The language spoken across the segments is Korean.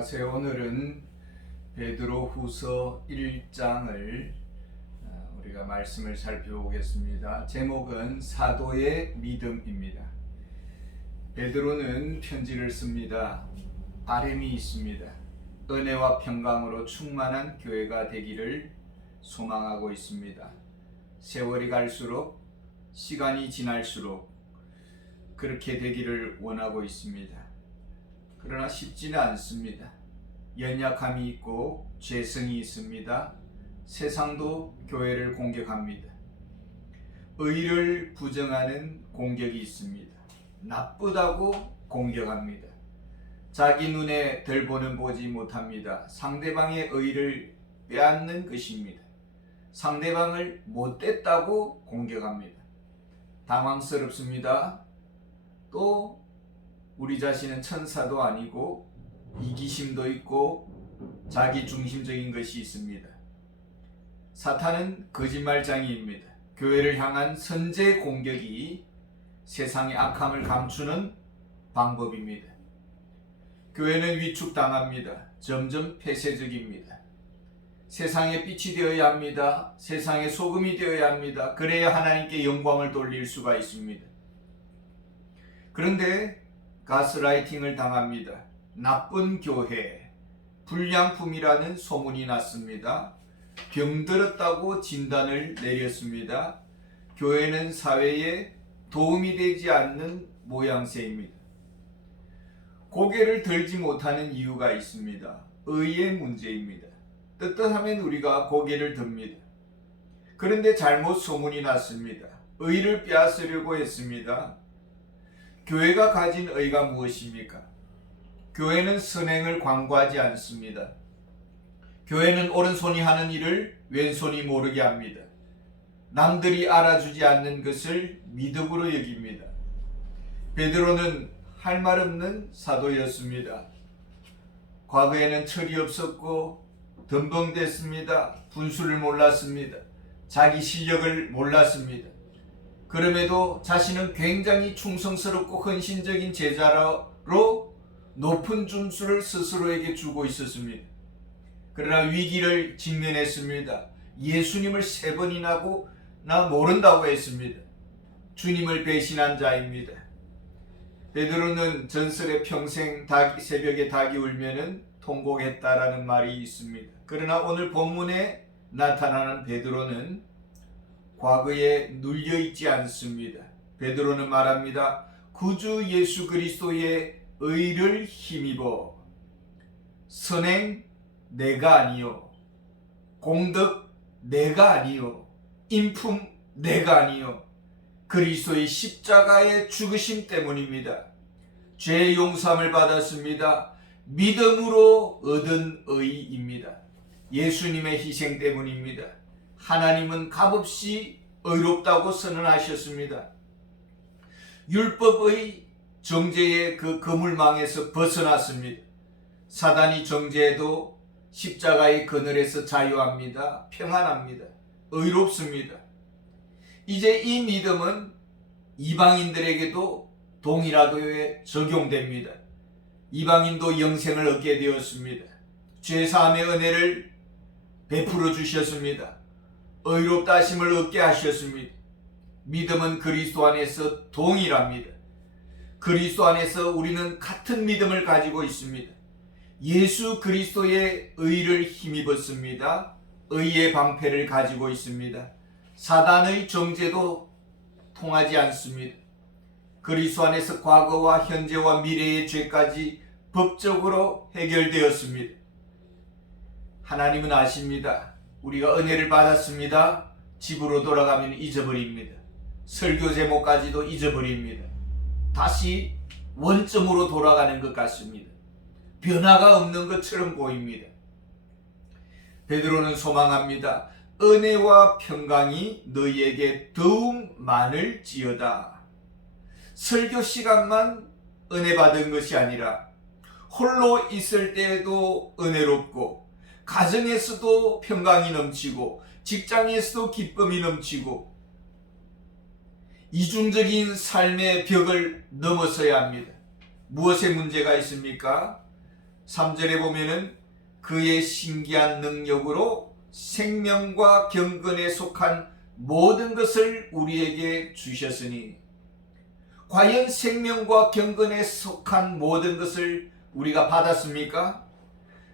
안녕하세요. 오늘은 베드로후서 1장을 우리가 말씀을 살펴보겠습니다. 제목은 사도의 믿음입니다. 베드로는 편지를 씁니다. 바람이 있습니다. 은혜와 평강으로 충만한 교회가 되기를 소망하고 있습니다. 세월이 갈수록, 시간이 지날수록 그렇게 되기를 원하고 있습니다. 그러나 쉽지는 않습니다. 연약함이 있고 죄성이 있습니다. 세상도 교회를 공격합니다. 의를 부정하는 공격이 있습니다. 나쁘다고 공격합니다. 자기 눈에 덜 보는 보지 못합니다. 상대방의 의를 빼앗는 것입니다. 상대방을 못됐다고 공격합니다. 당황스럽습니다. 또 우리 자신은 천사도 아니고 이기심도 있고 자기 중심적인 것이 있습니다. 사탄은 거짓말장이입니다. 교회를 향한 선제 공격이 세상의 악함을 감추는 방법입니다. 교회는 위축당합니다. 점점 폐쇄적입니다. 세상의 빛이 되어야 합니다. 세상의 소금이 되어야 합니다. 그래야 하나님께 영광을 돌릴 수가 있습니다. 그런데 가스라이팅을 당합니다. 나쁜 교회, 불량품이라는 소문이 났습니다. 병들었다고 진단을 내렸습니다. 교회는 사회에 도움이 되지 않는 모양새입니다. 고개를 들지 못하는 이유가 있습니다. 의의 문제입니다. 떳떳하면 우리가 고개를 듭니다. 그런데 잘못 소문이 났습니다. 의를 빼앗으려고 했습니다. 교회가 가진 의가 무엇입니까? 교회는 선행을 광고하지 않습니다. 교회는 오른손이 하는 일을 왼손이 모르게 합니다. 남들이 알아주지 않는 것을 미덕으로 여깁니다. 베드로는 할 말 없는 사도였습니다. 과거에는 철이 없었고 덤벙댔습니다. 분수를 몰랐습니다. 자기 실력을 몰랐습니다. 그럼에도 자신은 굉장히 충성스럽고 헌신적인 제자로 높은 점수를 스스로에게 주고 있었습니다. 그러나 위기를 직면했습니다. 예수님을 3번이나 모른다고 했습니다. 주님을 배신한 자입니다. 베드로는 전설의 평생 새벽에 닭이 울면은 통곡했다라는 말이 있습니다. 그러나 오늘 본문에 나타나는 베드로는 과거에 눌려있지 않습니다. 베드로는 말합니다. 구주 예수 그리스도의 의를 힘입어 선행 내가 아니요, 공덕 내가 아니요, 인품 내가 아니요, 그리스도의 십자가의 죽으심 때문입니다. 죄 용서함을 받았습니다. 믿음으로 얻은 의입니다. 예수님의 희생 때문입니다. 하나님은 값없이 의롭다고 선언하셨습니다. 율법의 정죄의 그 그물망에서 벗어났습니다. 사단이 정죄해도 십자가의 그늘에서 자유합니다. 평안합니다. 의롭습니다. 이제 이 믿음은 이방인들에게도 동일하게 적용됩니다. 이방인도 영생을 얻게 되었습니다. 죄사함의 은혜를 베풀어 주셨습니다. 의롭다 하심을 얻게 하셨습니다. 믿음은 그리스도 안에서 동일합니다. 그리스도 안에서 우리는 같은 믿음을 가지고 있습니다. 예수 그리스도의 의를 힘입었습니다. 의의 방패를 가지고 있습니다. 사단의 정죄도 통하지 않습니다. 그리스도 안에서 과거와 현재와 미래의 죄까지 법적으로 해결되었습니다. 하나님은 아십니다. 우리가 은혜를 받았습니다. 집으로 돌아가면 잊어버립니다. 설교 제목까지도 잊어버립니다. 다시 원점으로 돌아가는 것 같습니다. 변화가 없는 것처럼 보입니다. 베드로는 소망합니다. 은혜와 평강이 너희에게 더욱 많을지어다. 설교 시간만 은혜 받은 것이 아니라 홀로 있을 때에도 은혜롭고, 가정에서도 평강이 넘치고, 직장에서도 기쁨이 넘치고, 이중적인 삶의 벽을 넘어서야 합니다. 무엇에 문제가 있습니까? 3절에 보면은 그의 신기한 능력으로 생명과 경건에 속한 모든 것을 우리에게 주셨으니, 과연 생명과 경건에 속한 모든 것을 우리가 받았습니까?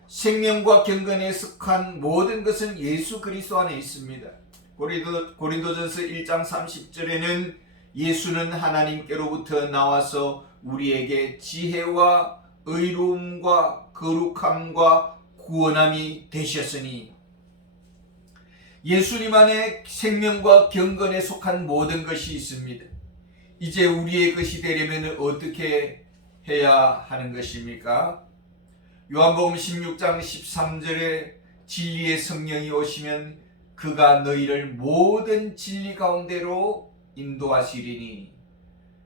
생명과 경건에 속한 모든 것은 예수 그리스도 안에 있습니다. 고린도전서 1장 30절에는 예수는 하나님께로부터 나와서 우리에게 지혜와 의로움과 거룩함과 구원함이 되셨으니, 예수님 안에 생명과 경건에 속한 모든 것이 있습니다. 이제 우리의 것이 되려면 어떻게 해야 하는 것입니까? 요한복음 16장 13절에 진리의 성령이 오시면 그가 너희를 모든 진리 가운데로 인도하시리니,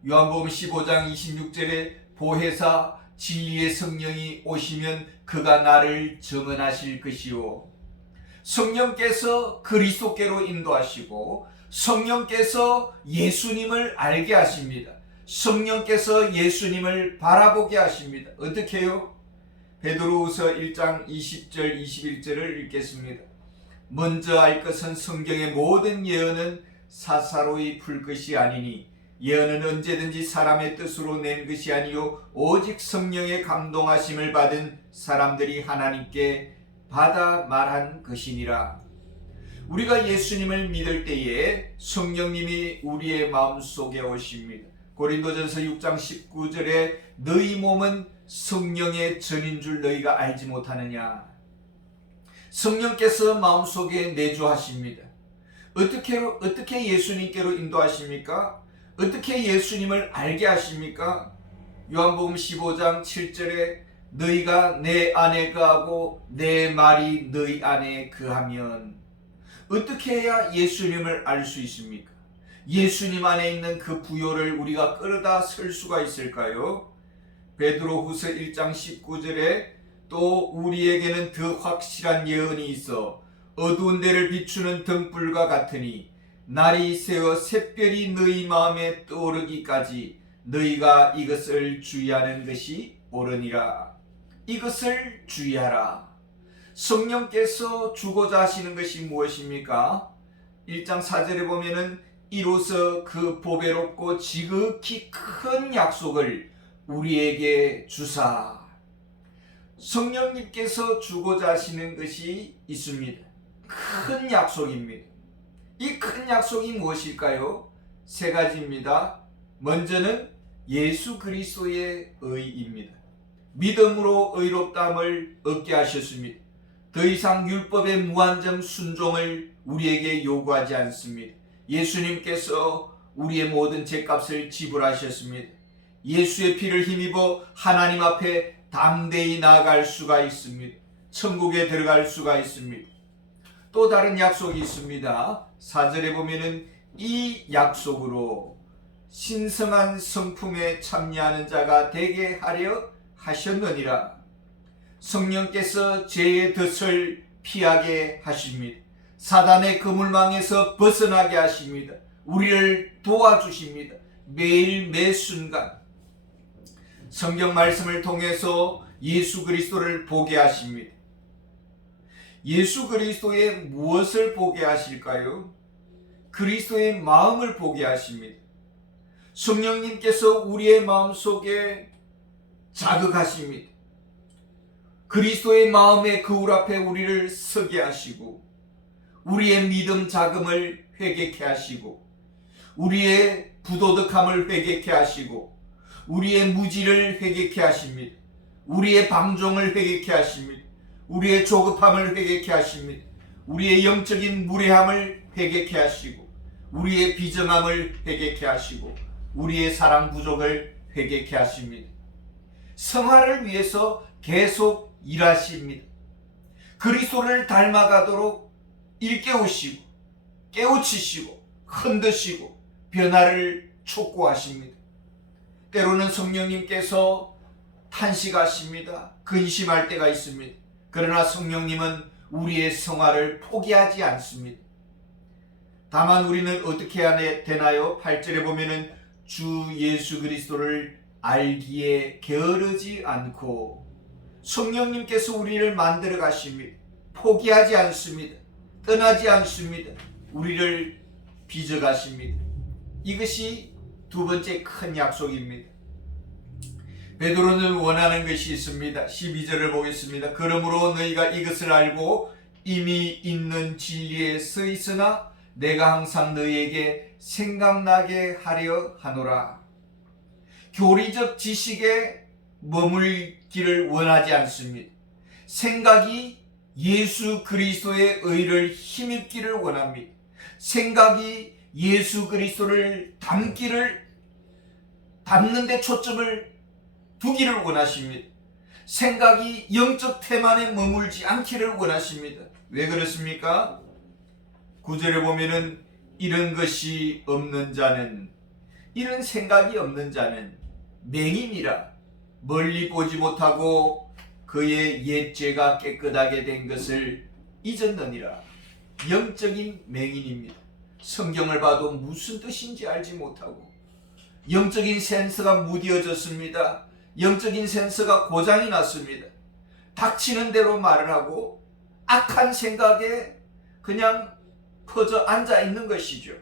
요한복음 15장 26절에 보혜사 진리의 성령이 오시면 그가 나를 증언하실 것이요, 성령께서 그리스도께로 인도하시고 성령께서 예수님을 알게 하십니다. 성령께서 예수님을 바라보게 하십니다. 어떻게 해요? 베드로후서 1장 20절 21절을 읽겠습니다. 먼저 알 것은 성경의 모든 예언은 사사로이 풀 것이 아니니, 예언은 언제든지 사람의 뜻으로 낸 것이 아니요 오직 성령의 감동하심을 받은 사람들이 하나님께 받아 말한 것이니라. 우리가 예수님을 믿을 때에 성령님이 우리의 마음속에 오십니다. 고린도전서 6장 19절에 너희 몸은 성령의 전인 줄 너희가 알지 못하느냐. 성령께서 마음속에 내주하십니다. 어떻게 예수님께로 인도하십니까? 어떻게 예수님을 알게 하십니까? 요한복음 15장 7절에 너희가 내 안에 거하고 내 말이 너희 안에 거하면, 어떻게 해야 예수님을 알 수 있습니까? 예수님 안에 있는 그 부요를 우리가 끌어다 쓸 수가 있을까요? 베드로후서 1장 19절에 또 우리에게는 더 확실한 예언이 있어 어두운 데를 비추는 등불과 같으니, 날이 새어 샛별이 너희 마음에 떠오르기까지 너희가 이것을 주의하는 것이 옳으니라. 이것을 주의하라. 성령께서 주고자 하시는 것이 무엇입니까? 1장 4절에 보면은 이로써 그 보배롭고 지극히 큰 약속을 우리에게 주사. 성령님께서 주고자 하시는 것이 있습니다. 큰 약속입니다. 이 큰 약속이 무엇일까요? 세 가지입니다. 먼저는 예수 그리스도의 의입니다. 믿음으로 의롭다함을 얻게 하셨습니다. 더 이상 율법의 무한정 순종을 우리에게 요구하지 않습니다. 예수님께서 우리의 모든 죄값을 지불하셨습니다. 예수의 피를 힘입어 하나님 앞에 담대히 나아갈 수가 있습니다. 천국에 들어갈 수가 있습니다. 또 다른 약속이 있습니다. 4절에 보면은 이 약속으로 신성한 성품에 참여하는 자가 되게 하려 하셨느니라. 성령께서 죄의 덫을 피하게 하십니다. 사단의 그물망에서 벗어나게 하십니다. 우리를 도와주십니다. 매일 매 순간 성경 말씀을 통해서 예수 그리스도를 보게 하십니다. 예수 그리스도의 무엇을 보게 하실까요? 그리스도의 마음을 보게 하십니다. 성령님께서 우리의 마음속에 자극하십니다. 그리스도의 마음의 거울 앞에 우리를 서게 하시고, 우리의 믿음 자금을 회개케 하시고, 우리의 부도덕함을 회개케 하시고, 우리의 무지를 회개케 하십니다. 우리의 방종을 회개케 하십니다. 우리의 조급함을 회개케 하십니다. 우리의 영적인 무례함을 회개케 하시고, 우리의 비정함을 회개케 하시고, 우리의 사랑 부족을 회개케 하십니다. 성화를 위해서 계속 일하십니다. 그리스도를 닮아가도록 일깨우시고 깨우치시고 흔드시고 변화를 촉구하십니다. 때로는 성령님께서 탄식하십니다. 근심할 때가 있습니다. 그러나 성령님은 우리의 성화를 포기하지 않습니다. 다만 우리는 어떻게 해야 되나요? 8절에 보면은 주 예수 그리스도를 알기에 게으르지 않고, 성령님께서 우리를 만들어 가십니다. 포기하지 않습니다. 떠나지 않습니다. 우리를 빚어 가십니다. 이것이 두 번째 큰 약속입니다. 베드로는 원하는 것이 있습니다. 12절을 보겠습니다. 그러므로 너희가 이것을 알고 이미 있는 진리에 서 있으나 내가 항상 너희에게 생각나게 하려 하노라. 교리적 지식에 머물기를 원하지 않습니다. 생각이 예수 그리스도의 의를 힘입기를 원합니다. 생각이 예수 그리스도를 담는 데 초점을 두기를 원하십니다. 생각이 영적 태만에 머물지 않기를 원하십니다. 왜 그렇습니까? 9절에 보면은 이런 것이 없는 자는, 이런 생각이 없는 자는 맹인이라 멀리 보지 못하고 그의 옛 죄가 깨끗하게 된 것을 잊었느니라. 영적인 맹인입니다. 성경을 봐도 무슨 뜻인지 알지 못하고 영적인 센서가 무뎌졌습니다. 영적인 센서가 고장이 났습니다. 닥치는 대로 말을 하고 악한 생각에 그냥 퍼져 앉아 있는 것이죠.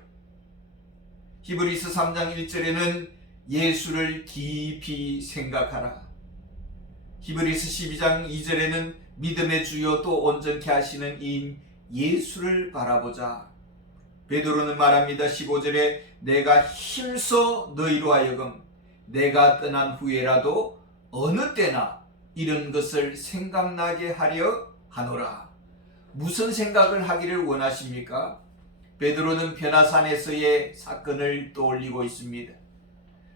히브리서 3장 1절에는 예수를 깊이 생각하라. 히브리서 12장 2절에는 믿음의 주요 또 온전케 하시는 이인 예수를 바라보자. 베드로는 말합니다. 15절에 내가 힘써 너희로 하여금 내가 떠난 후에라도 어느 때나 이런 것을 생각나게 하려 하노라. 무슨 생각을 하기를 원하십니까? 베드로는 변화산에서의 사건을 떠올리고 있습니다.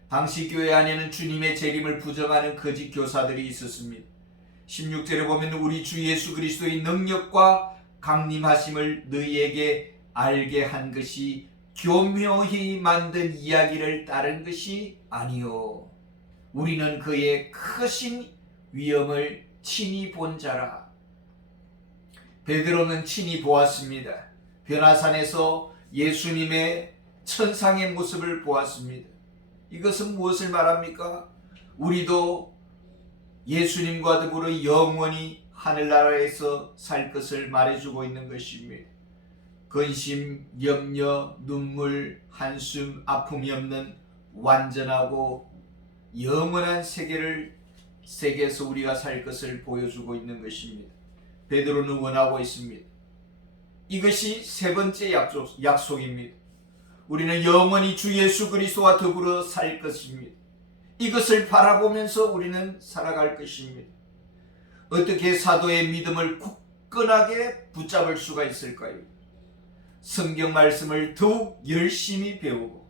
당시 교회 안에는 주님의 재림을 부정하는 거짓 교사들이 있었습니다. 16절에 보면 우리 주 예수 그리스도의 능력과 강림하심을 너희에게 알게 한 것이 교묘히 만든 이야기를 따른 것이 아니요 우리는 그의 크신 위엄을 친히 본 자라. 베드로는 친히 보았습니다. 변화산에서 예수님의 천상의 모습을 보았습니다. 이것은 무엇을 말합니까? 우리도 예수님과 더불어 영원히 하늘나라에서 살 것을 말해주고 있는 것입니다. 근심, 염려, 눈물, 한숨, 아픔이 없는 완전하고 영원한 세계에서 우리가 살 것을 보여주고 있는 것입니다. 베드로는 원하고 있습니다. 이것이 세 번째 약속입니다. 우리는 영원히 주 예수 그리스도와 더불어 살 것입니다. 이것을 바라보면서 우리는 살아갈 것입니다. 어떻게 사도의 믿음을 굳건하게 붙잡을 수가 있을까요? 성경 말씀을 더욱 열심히 배우고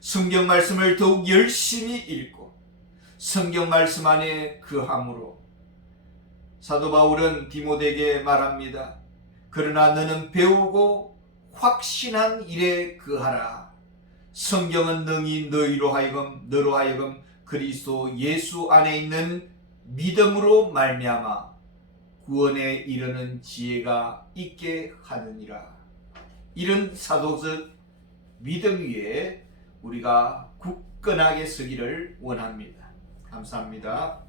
성경 말씀을 더욱 열심히 읽고 성경 말씀 안에 거함으로. 사도 바울은 디모데에게 말합니다. 그러나 너는 배우고 확신한 일에 거하라. 성경은 능히 너로 하여금 그리스도 예수 안에 있는 믿음으로 말미암아 구원에 이르는 지혜가 있게 하느니라. 이런 사도적 믿음 위에 우리가 굳건하게 서기를 원합니다. 감사합니다.